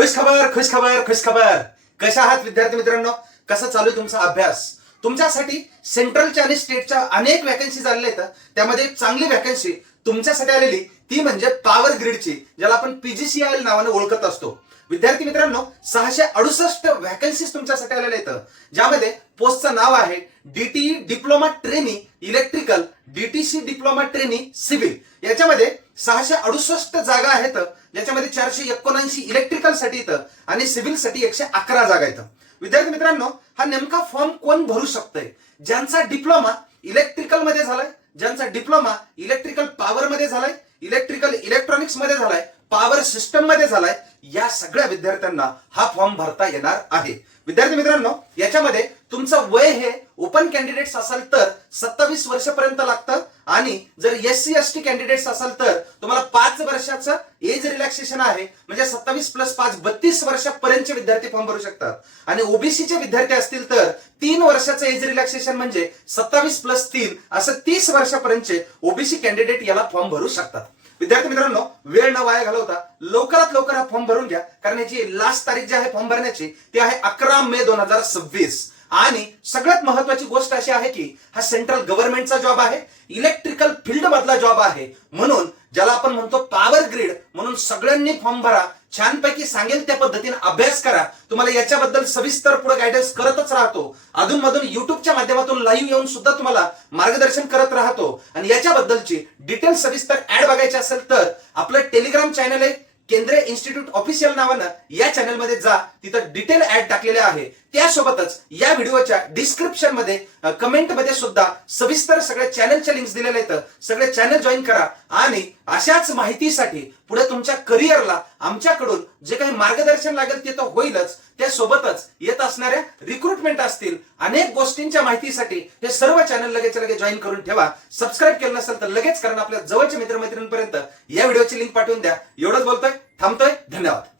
खुश खबर खुश खबर खुश खबर. कशा आहात विद्यार्थी मित्रांनो? कसा चालू आहे तुमचा अभ्यास? तुमच्यासाठी सेंट्रलच्या आणि स्टेटच्या अनेक वॅकन्सी आलेल्या आहेत. त्यामध्ये एक चांगली वॅकन्सी तुमच्यासाठी आलेली ती म्हणजे पॉवर ग्रिडची, ज्याला आपण पीजीसीआयएल नावाने ओळखत असतो. विद्यार्थी मित्रांनो, 668 वॅकन्सीज तुमच्यासाठी आलेल्या आहेत, ज्यामध्ये पोस्टचं नाव आहे DTE diploma trainee electrical, DTC diploma trainee civil. याच्यामध्ये 668 जागा आहेत, ज्याच्यामध्ये 479 इलेक्ट्रिकल साठी येतं आणि सिव्हिल साठी 111 जागा आहेत. विद्यार्थी मित्रांनो, हा नेमका फॉर्म कोण भरू शकतंय? ज्यांचा डिप्लोमा इलेक्ट्रिकल मध्ये झालाय, ज्यांचा डिप्लोमा इलेक्ट्रिकल पॉवर मध्ये झालाय, इलेक्ट्रिकल इलेक्ट्रॉनिक्स मध्ये झालाय, पॉवर सिस्टम मध्ये झालाय, या सगळ्या विद्यार्थ्यांना हा फॉर्म भरता येणार आहे. विद्यार्थी मित्रांनो, याच्यामध्ये तुमचं वय हे ओपन कॅन्डिडेट्स असाल तर 27 वर्षापर्यंत लागतं आणि जर एससी एसटी कॅन्डिडेट्स असाल तर तुम्हाला 5 वर्षाचं एज रिलॅक्सेशन आहे. म्हणजे 27 + 5 32 वर्षापर्यंतचे विद्यार्थी फॉर्म भरू शकतात. आणि ओबीसीचे विद्यार्थी असतील तर 3 वर्षाचं एज रिलॅक्सेशन म्हणजे 27 + 3 असं 30 वर्षापर्यंतचे ओबीसी कॅन्डिडेट याला फॉर्म भरू शकतात. विद्यार्थी मित्रांनो, वेळ न वाया घालवता लवकरात लवकर हा फॉर्म भरून घ्या, कारण याची लास्ट तारीख जी आहे फॉर्म भरण्याची ती आहे 11 मे 2026. आणि सगळ्यात महत्वाची गोष्ट अशी आहे की हा सेंट्रल गव्हर्नमेंटचा जॉब आहे, इलेक्ट्रिकल फील्ड मधला जॉब आहे, म्हणून ज्याला आपण म्हणतो पॉवर ग्रिड, म्हणून सगळ्यांनी फॉर्म भरा, छानपैकी सांगेल त्या पद्धतीने अभ्यास करा. तुम्हाला याच्याबद्दल सविस्तर पुढे गायडन्स करतच राहतो. अधूनमधून युट्यूबच्या माध्यमातून लाईव्ह येऊन सुद्धा तुम्हाला मार्गदर्शन करत राहतो. आणि याच्याबद्दलची डिटेल सविस्तर ऍड बघायची असेल तर आपलं टेलिग्राम चॅनल आहे केंद्रीय इन्स्टिट्यूट ऑफिशियल नावानं, या चॅनलमध्ये जा, तिथं डिटेल ऍड टाकलेले आहे. त्यासोबतच या व्हिडिओच्या डिस्क्रिप्शन मध्ये कमेंट मध्ये सुद्धा सविस्तर सगळ्या चॅनलच्या लिंक्स दिलेल्या आहेत. सगळे चॅनल जॉईन करा आणि अशाच माहितीसाठी पुढे तुमच्या करिअरला आमच्याकडून जे काही मार्गदर्शन लागेल ते तर होईलच, त्यासोबतच येत असणाऱ्या रिक्रुटमेंट असतील, अनेक गोष्टींच्या माहितीसाठी हे सर्व चॅनल लगेच जॉईन करून ठेवा. सबस्क्राईब केलं नसेल तर लगेच करा. आपल्या जवळच्या मित्रमैत्रिणींपर्यंत या व्हिडिओची लिंक पाठवून द्या. एवढंच बोलतोय, थांबतोय. धन्यवाद.